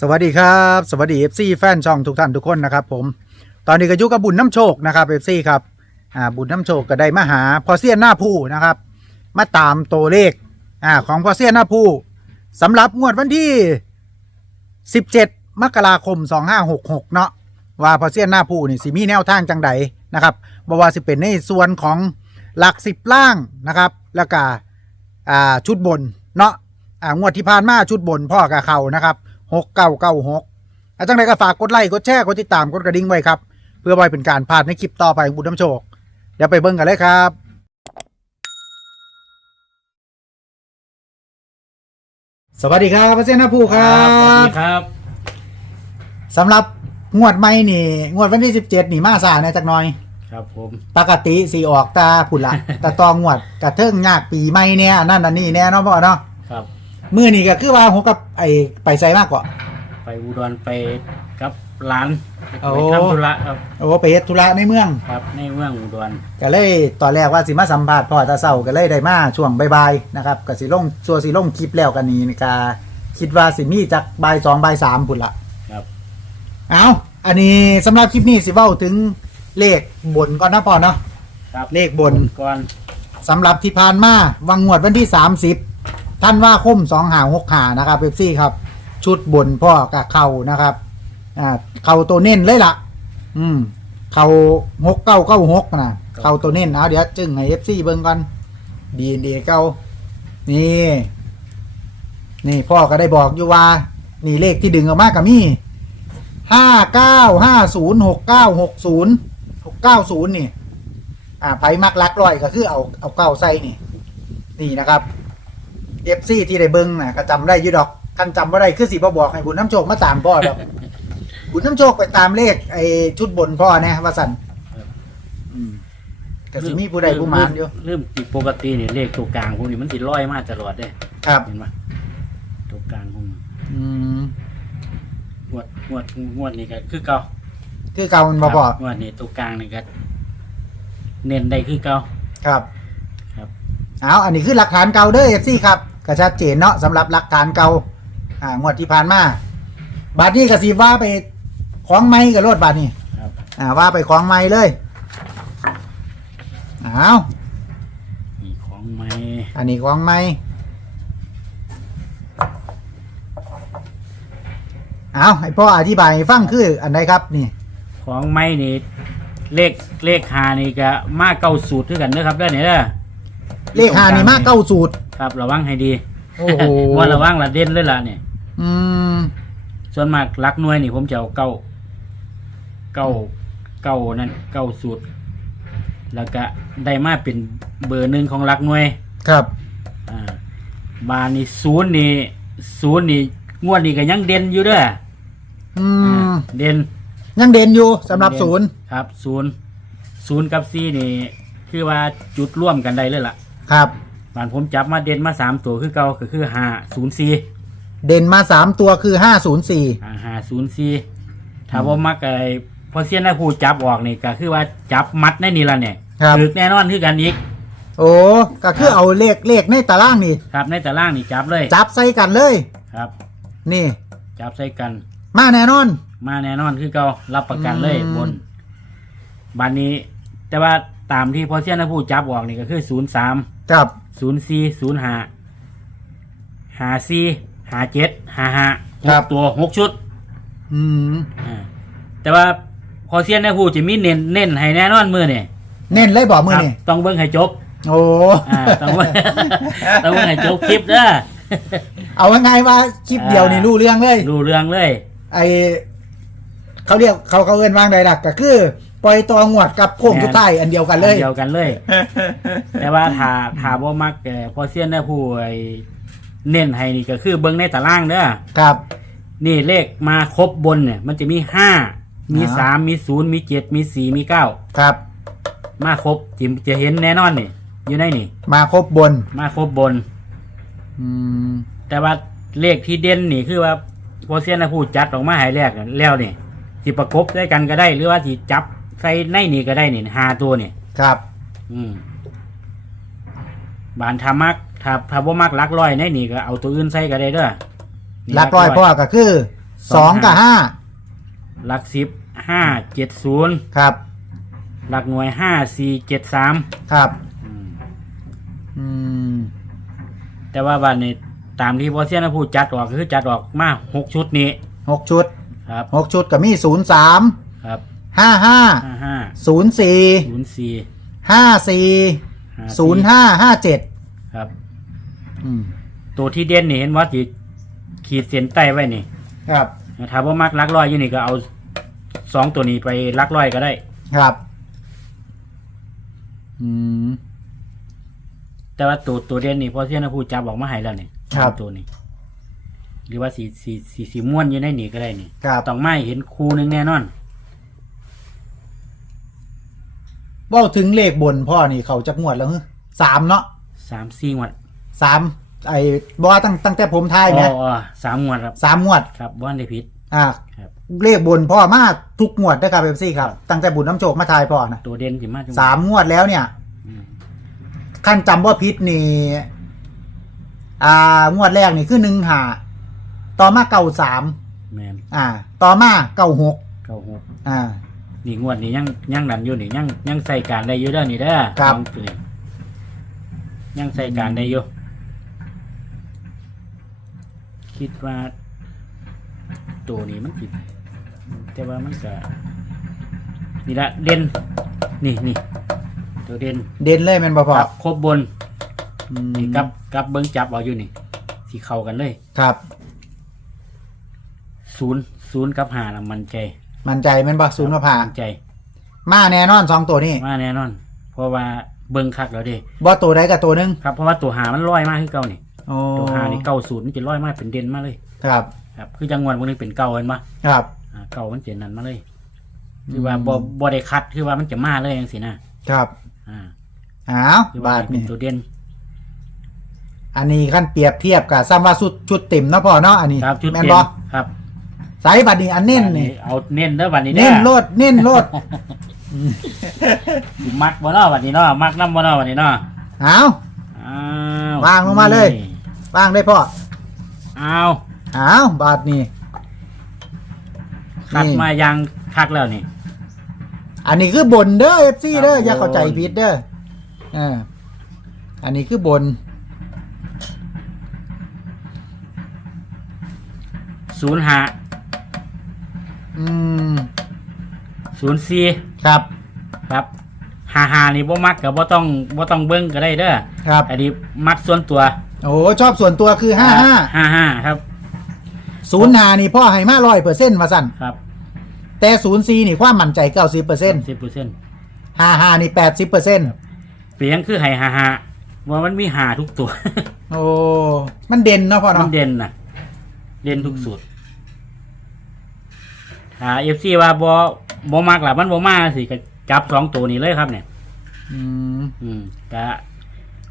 สวัสดีครับ สวัสดี FC แฟนช่องทุกท่านทุกคนนะครับผม ตอนนี้ก็อยู่กับบุญน้ำโชคนะครับ FC ครับ อ่าบุญน้ำโชคก็ได้มาหาพอเซียนหน้าผู้นะครับ มาตามตัวเลข อ่าของพอเซียนหน้าผู้สำหรับงวดวันที่ 17 มกราคม 2566 เนาะว่าพอเซียนหน้าผู้นี่สิมีแนวทางจังใดนะครับบ่ว่าสิเป็นในส่วนของหลักสิบล่างนะครับ แล้วก็อ่าชุดบนเนาะอ่างวดที่ผ่านมาชุดบนพ่อกับเขานะครับ หกเก้าเก้าหกอาจังไรก็ฝากกดไลค์กดแชร์กดติดตามกดกระดิ่งไว้ครับ เพื่อไว้เป็นการพลาดในคลิปต่อไปของบุญน้ำโชค เดี๋ยวไปเบิ่งกันเลยครับสวัสดีครับพระเจ้าหน้าผู้ครัสวัสบดีครับ สำหรับงวดใหม่นี่ งวดวันที่สิบเจ็ดนี่มาสายนะจักหน่อย ครับผม ปกติสีออกตาผุดละ แต่ตองวดกระเทิงยากปีใหม่เนี่ยนั่นอันนี้แน่เนาะพ่อเนาะครับ มือนี่ก็คือว่าผมกับไอ้ไปใส่มากกว่า ไปอุดรไปกับร้านโอ้ ไปทำธุระครับโอ้ไปเฮ็ดธุระในเมือง ครับในเมืองอุดรก็เลยตอนแรกว่าสิมาสัมภาษณ์พ่อตาเศร้าก็เลยได้มาช่วงบ่ายๆนะครับก็สิลงชัวสิลงคลิปแล้วกันนี้นี่ก็คิดว่าสิมีจากบ่ายสองบ่ายสามพุ่นละครับ เอาอันนี้สำหรับคลิปนี้สิเว้าถึงเลขบนก่อนนะพ่อเนาะ ครับเลขบน ก่อนสำหรับที่ผ่านมาวังงวดวันที่ 30 ท่านว่าคมสองหาหกหานะครับเบปซี่ครับ ชุดบนพ่อกับเข่านะครับอ่าเข่าตัวเน้นเลยล่ะ อืม เข่าหกเก้าเก้าหกนะเข่าตัวเน้นเอาเดี๋ยวจึงให้เอฟซีเบิ่งก่อนดีดีเก้านี่ นี่พ่อก็ได้บอกอยู่ว่า นี่เลขที่ดึงออกมากับมีห้าเก้าห้าศูนย์หกเก้าหกศูนย์หกเก้าศูนย์นี่ อ่าไผมักลักร้อยก็คือเอาเอาเก้าใส่นี่ นี่นะครับ เอฟซีที่ได้เบิ้งนะก็จำได้อยี่ดอกคันจำว่าได้คือสิบ่บอกให้บุญน้ำโชคมาตามพ่อดอก บุญน้ำโชคไปตามเลขไอ้ชุดบนพ่อเนี่ยว่าสันอืมก็สิมีผู้ใดผู้มานอยู่เริ่มติดปกตินี่เลขตัวกลางพวกนี้มันติดร้อยมากตลอดเด้ครับ เห็นปะตัวกลางพวกนี้อืมงวดงวดงวดนี้ก็คือเก่าคือเก่ามันบ่พอครับงวดนี้ตัวกลางนี่ก็เน้นได้คือเก่าครับ ครับ เอาอันนี้คือหลักฐานเก่าเด้อเอฟซีครับ ก็ชัดเจนเนาะสำหรับหลักฐานเก่าอ่างวดที่ผ่านมาบาทนี้ก็สิว่าไปของไม้กับรถบาทนี้ครับ อ่าว่าไปของไม้เลยเอามีของใหม่อันนี้ของไม้เอาให้พ่ออธิบายให้ฟังคืออันใดครับนี่ ของใหม่นี่เลขเลขหานี่ก็มาเก้าสูตรด้วยกันเด้อครับเด้อเนี่ยเด้อเลขหานี่มากเก้าสูตร ครับระวังให้ดีโอ้โหว่าระวังละเด่นเลยล่ะเนี่ยอืมส่วนมากรักหน่วยนี่ผมจะเอาเก้าเก้าเก้านั่นเก้าสูตร แล้วก็ได้มาเป็นเบอร์หนึ่งของรักหน่วย ครับอ่าบานนี่ศูนย์นี่ศูนย์นี่งวดนี่ก็ยังเด่นอยู่เด้ออือ่ามเด่นยังเด่นอยู่สำหรับศูนย์ครับศูนย์ศูนย์กับซีนี่ คือว่าจุดร่วมกันได้เลยล่ะ ครับ บานผมจับมาเด่นมาสามตัวคือเก่าก็คือห้าศูนย์ซีเด่นมาสามตัวคือห้าศูนย์สี่อ่าห้าศูนย์ซีถ้าว่ามักไอ้พอเซียนได้ผู้จับออกนี่ก็คือว่าจับมัดในนี่ละเนี่ยครับถึกแน่นอนคือกันอีก โอ้ก็คือเอาเลขเลขในตารางนี่ครับในแต่ล่างนี่จับเลย จับใส่กันเลย ครับ นี่ จับใส่กัน มาแน่นอน มาแน่นอนคือเก่ารับประกันเลยอืมบนบันนี้ แต่ว่าตามที่พอเซียนได้ผู้จับออกนี่ก็คือศูนย์สามครับ ศูนย์สี่ศูนย์ห้าห้าสี่ห้าเจ็ดห้าห้าหกตัวหกชุดอืม อ่าแต่ว่าพอเซียนได้ผู้จะมีเน้นเน้นให้แน่นอนมือเนี่ยเน้นเลยบอกมือนี่ต้องเบิ้งให้จบโอ้อ่าต้องเบิ่ง ต้องเบิ่งให้จบคลิปเด้อ เอาง่ายๆว่าคลิปเดียวนี่อ่า รู้เรื่องเลยดูเรื่องเลย ไอเขาเรียกเขาเขาเอินวางใดหลักก็คือ ปล่อยตัวงวดกับโค้งแม่นสุดท้ายอันเดียวกันเลยเดียวกันเลย แต่ว่าถ้าถ้าบ่มักแก่พอเซียนได้ผู้ไอ้เน้นให้นี่ก็คือเบิ้งในตารางเด้อครับ นี่เลขมาครบบนเนี่ย มันจะมีห้ามีอ่า สามมีศูนย์มีเจ็ดมีสี่มีเก้าครับ มาครบจิมจะเห็นแน่นอนนี่ อยู่ในนี่ มาครบบน มาครบบน อืมแต่ว่าเลขที่เด่นนี่คือว่าพอเซียนได้ผู้จัดออกมาให้แรกแล้วนี่ที่ประกบด้วยกันก็ได้ หรือว่าที่จับ ใส่ในนี่ก็ได้นี่หาตัวนี่ครับ อืมบานทามักถ้าถ้าบ่มักหลักร้อยในนี่ก็เอาตัวอื่นใส่ก็ได้เด้อนี่หลักร้อยพ่อก็คือสองกับห้าหลักสิบห้าเจ็ดศูนย์ครับ หลักหน่วยห้าสี่เจ็ดสามครับ อืมแต่ว่าวันนี้ตามที่พอเซียนพูดจัดออกก็คือจัดออกมาหกชุดนี้หกชุดครับหกชุดกับมีศูนย์สามครับ ห้าห้าห้าห้าศูนย์สี่ศูนย์สี่ห้าสี่ศูนย์ห้าห้าเจ็ดครับอืมตัวที่เด่นนี่เห็นว่าที่ขีดเส้นใต้ไว้นี่ครับถ้าว่ามักลักร้อยอยู่นี่ก็เอาสองตัวนี้ไปลักร้อยก็ได้ ครับ อืมแต่ว่าตัวตัวเด่นนี่พอเซียนพูดจับออกมาให้แล้วนี่ครับตัวนี้ หรือว่าสีสีสีสีม่วนอยู่ในนี่ก็ได้นี่ ครับต้องไม่เห็นคู่หนึงแน่นอน เว่าถึงเลขบนพ่อนี่เขาจะงวดแล้วฮึสามเนาะสามสี่งวดสามไอ้บอกว่าตั้งตั้งแต่ผมทายไหมอ๋ออ๋อสามงวดครับสามงวด ครับบ้านได้พิษอ่าครับ เลขบนพ่อมาทุกงวดนะครับเอฟซีครับ ตั้งแต่บุญน้ำโชคมาทายพ่อนะตัวเด่นสิมาจังหวะสามงวดแล้วเนี่ย อืมขั้นจำว่าพิษนี่ อ่างวดแรกนี่คือหนึ่งหาต่อมาเก่าสามแมนอ่า ต่อมาเก่าหกเก้าหกอ่า นี่งวดนี้ยังยังดันอยู่นี่ยังยังใส่การได้อยู่เด้อนี่เด้อครับสองตัวนี้ยังใส่การได้อยู่คิดว่าตัวนี้มันผิดแต่ว่ามันก็นี่ละเด่นนี่นี่ตัวเด่นเด่นเลยแมันบ่พอกับครบบนอืมนี่กับกับเบิ้งจับเอาอยู่นี่ที่เข้ากันเลยครับ ศูนย์ศูนย์กับหาละมันใจ มันใจแมันบ่ศูนย์มาผ่ามันใจ มาแน่นอนสองตัวนี้มาแน่นอน เพราะว่าเบิ้งคักแล้วเด้บ่ตัวใดกับตัวหนึงครับเพราะว่าตัวหามันลอยมากขึ้นเก่านี่โอ้ตัวหานี่เก่าศูนย์มันจะลอยมากเป็นเด่นมากเลยครับ ครับคือจังหวะพวกนี้เป็นเก่าเห็นปะครับ อ่าเก่ามันเจนนั้นมาเลย คือว่าบ่บ่ได้คัดคือว่ามันจะมาเลยอย่างสินะครับอ่าอ้าวคือว่าบาทเป็นนี่ตัวเด่นอันนี้ขั้นเปรียบเทียบกับซ้ำว่าชุดชุดเต็มเนาะพ่อเนาะอันนี้ครับชุดแม่นเด่นบ่ครับ สายบัตรนี่อันเน้นนี่เอาเน้นเด้อวันนี้เน้นโลด้อดเน้นโลดสิมักบ่เนาะวันนี้เนาะมักน้ำบ่เนาะวันนี้เนาะเอาอ้าววางลงมาเลยนี่บ้างได้พ่ออ้าวเอาบาทนี่คัดนี่มายังคักแล้วนี่ อันนี้คือบนเด้อ FC เด้อครับอย่าเข้าใจบนผิดเด้ออ่าอันนี้คือบนศูนย์หา อืมศูนย์สี่ครับครับหาหานี่บ่มักกับบ่ต้องบ่ต้องเบิ่งก็ได้เด้อครับ อันนี้มักส่วนตัวโอ้ชอบส่วนตัวคือห้าห้าห้าห้าครับศูนย์หานี่พ่อให้มาร้อยเปอร์เซ็นต์มาสั่นครับแต่ศูนย์สี่นี่ความมั่นใจเก้าสิบเปอร์เซ็นต์สิบเปอร์เซ็นต์ห้าห้านี่แปดสิบเปอร์เซ็นต์เปลี่ยนคือให้หาหาว่ามันมีหาทุกตัว โอ้มันเด่นเนาะพ่อมัเนาะนเด่นน่ะเด่นทุกสูตร หาเอฟซีว่าบ่บ่มักล่ะมันบ่มาสิก็จับสองตัวนี้เลยครับ เนี่ย อืมอืมก็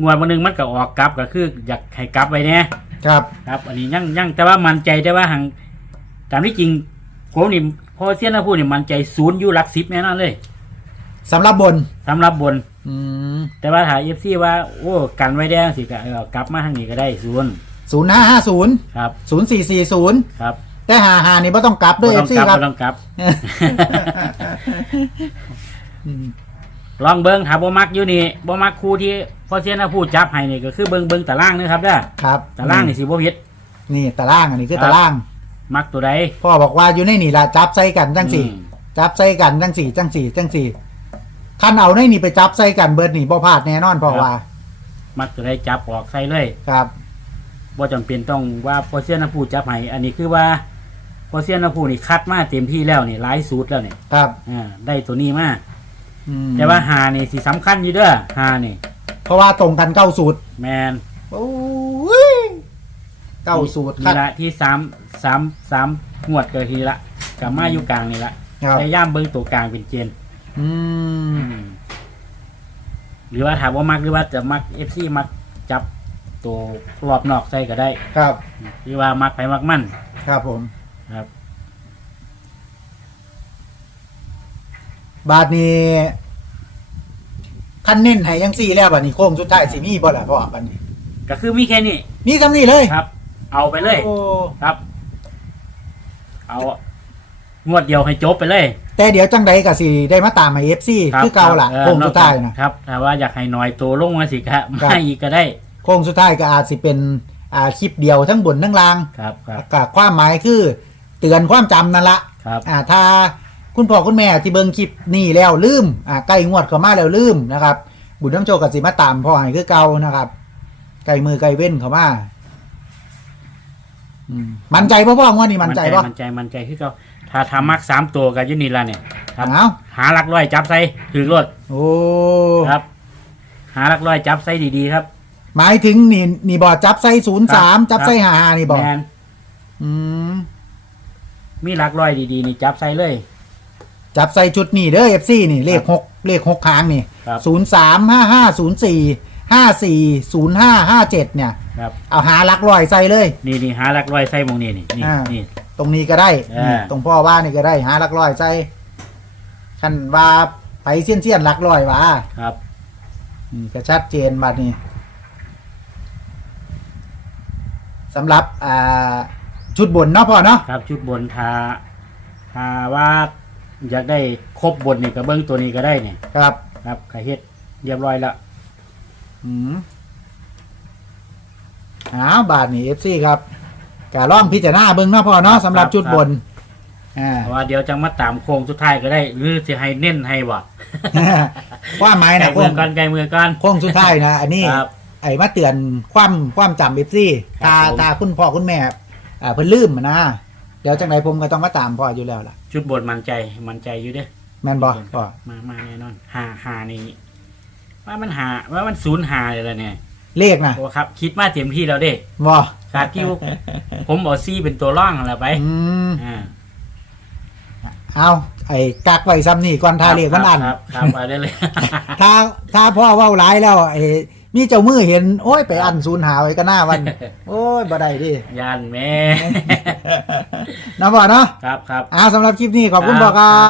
งวดวันหนึงมันก็ออกกลับก็คือ อยากให้กลับไปเนี่ยครับครับ อันนี้ยังยังแต่ว่ามันใจแต่ว่าหังตามที่จริงผมนี่พอเสียนนะพูดนี่มันใจศูนย์อยู่หลักสิบแน่นอนเลยสำหรับบน สำหรับบน อืมแต่ว่าถ้าเอฟซีว่า โอ้กันไว้แดงสิก็เออกลับมาทางนี้ก็ได้ศูนย์ศูนย์ห้าห้าศูนย์ครับ ศูนย์สี่สี่ศูนย์ครับ แต่หาหานี่ไม่ต้องกลับด้วยบ่เอต้อฟงซีกลับครับ บ่ต้องกลับอืมลองเบิ้งถ้าบ่มักอยู่นี่บ่มักคู่ที่พอเสียนะพูดจับให้นี่ก็คือเบิ้งเบิ้งตารางนะครับเด้อครับตารางนี่สิบ่ผิด นี่ตารางอันนี้คือครับ ตาราง มักตัวใดพ่อบอกว่าอยู่ในนี่ละจับใส่กันจังสี่ อืมจับใส่กันจังสี่จังสี่จังสี่คันเอาในนี่ไปจับใส่กันเบิร์ดนี่บ่พลาดแน่นอนพ่อว่ามักตัวใดจับออกใส่เลยครับ บ่จำเป็นต้องว่าพอเสียนะพูดจับให้อันนี้คือว่า พอเสียนะพูดนี่คัดมาเต็มที่แล้วนี่หลายสูตรแล้วนี่ครับอ่าได้ตัวนี้มาอืมแต่ว่าหานี่สิสำคัญอยู่เด้อหานี่ เพราะว่าตรงกันเก้าสูตรแมนโอ้ยเก้าสูตรคนี่รับละที่สามสามสามงวดเกิดทีละกับมาอยู่กลางนี่ละครับพยายามเบิ้งตัวกลางเป็นเจนอืมหรือว่าถามว่ามักหรือว่าจะมักเอฟซีมักจับตัวรอบนอกใส่ก็ได้ ครับหรือว่ามักไปมักมั่น ครับผม ครับ บาทนี้คันเน้นให้ยังสี่แล้วบัดนี้โค้งสุดท้ายสิมีบ่ล่ะพ่อบัดนี้ก็คือมีแค่นี้มีคำนี้เลยครับ เอาไปเลย โอ้ครับ เอางวดเดียวให้จบไปเลยแต่เดี๋ยวจังใดก็สิได้มาตามให้ FC รับคือเก่าล่ะรับโค้งสุดท้ายนะ ครับถ้าว่าอยากให้น้อยตัวลงมาสิครับครับ ไม่อีกก็ได้ โค้งสุดท้ายก็อาจสิเป็นอ่าคลิปเดียวทั้งบนทั้งล่างครับครับ กับความหมายคือ เตือนความจำนั่นละครับอ่าถ้าคุณพ่อคุณแม่ที่เบิ่งคลิปนี่แล้วลืมอ่าใกล้งวดเข้ามาแล้วลืมนะครับ บุญน้ำโชคกับสิมาตามพ่อให้คือเก่านะครับไกลมือไกลเว้นเข้ามาอืมมั่นใจป่ะพ่องวดนี้มั่นใจป่ะมันใจมันใจคือเขาถ้าทำมักสามตัวกับยุนีละเนี่ย ครับ อ้าวหาหลักร้อยจับใส่ถือรถโอ้ครับ หาหลักร้อยจับใส่ดีๆครับหมายถึงนี่นี่บอจับไส้ศูนย์ครัสามบจับไส้หาหานี่บอแมนอืม มีหลักร้อยดีๆนี่จับใส่เลย จับไส้ชุดนี่เด้อเอฟซีนี่เลขหกเลขหกครั้งนี่ครับ ศูนย์สามห้าห้าศูนย์สี่ห้าสี่ศูนย์ห้าห้าเจ็ดเนี่ย ครับ เอาหาหลักร้อยใส่เลย นี่นี่หาหลักร้อยใส่หมองนี่นี่นี่อ่า นี่ ตรงนี้ก็ได้อ่านี่ตรงพ่อว่านี่ก็ได้หาหลักร้อยใส่คันว่าไปเสี้ยนเสี้ยนๆหลักร้อยว่าครับนี่ก็ชัดเจนบัดนี้สำหรับอ่า ชุดบนเนาะพ่อเนาะครับชุดบนทาทาว่าอยากได้ครบบนนี่ก็เบิ้งตัวนี้ก็ได้เนี่ยครับ ครับขเฮ็ดเรียบร้อยแล้วอืมอ้าวบาทนี่เอฟซีครับกะล่องพิจารณาเบิ่งเนาะพ่อเนาะสำหรับชุดบนอ่าเพราะว่าเดี๋ยวจะมาตามโค้งสุดท้ายก็ได้ หรือจะให้เน้นให้บ่ว่าไม้ไก่นะโค้เมืองกันไก่เมืองกันโค้งสุดท้ายนะอันนี้ครับไอ้มาเตือนความความจำเอฟซีครัตาบผมตาคุณพ่อคุณแม่ อ่าเพิ่นลืมอะนะเดี๋ยวจังไหนผมก็ต้องมาตามพ่ออยู่แล้วล่ะชุดบนมันใจมันใจอยู่เด้อแม่นบ่พ่อมามาแน่นอนหาหานี่ว่ามันหาว่ามันศูนย์หาเลยล่ะเนี่ยเลขนะโอ้ครับ คิดมาเต็มที่แล้วเด้บ่ขาดที่ว่าผมบอกซี่เป็นตัวร่องอะไรไปอืมอ่าเอาไอ้กักไว้ซ้ำนี่ก่อนทาเลขมันอันครับครับเอาได้เลยถ้าถ้าพ่อเว้าร้ายแล้วไอ้ มีเจ้ามือเห็น โอ้ยไปอันศูนย์หาไว้ก็หน้าวัน โอ้ยบ่ได้ดิยานแม่นะพ่อเนาะครับครับอ่าสำหรับคลิปนี้ขอบคุณพ่อครับ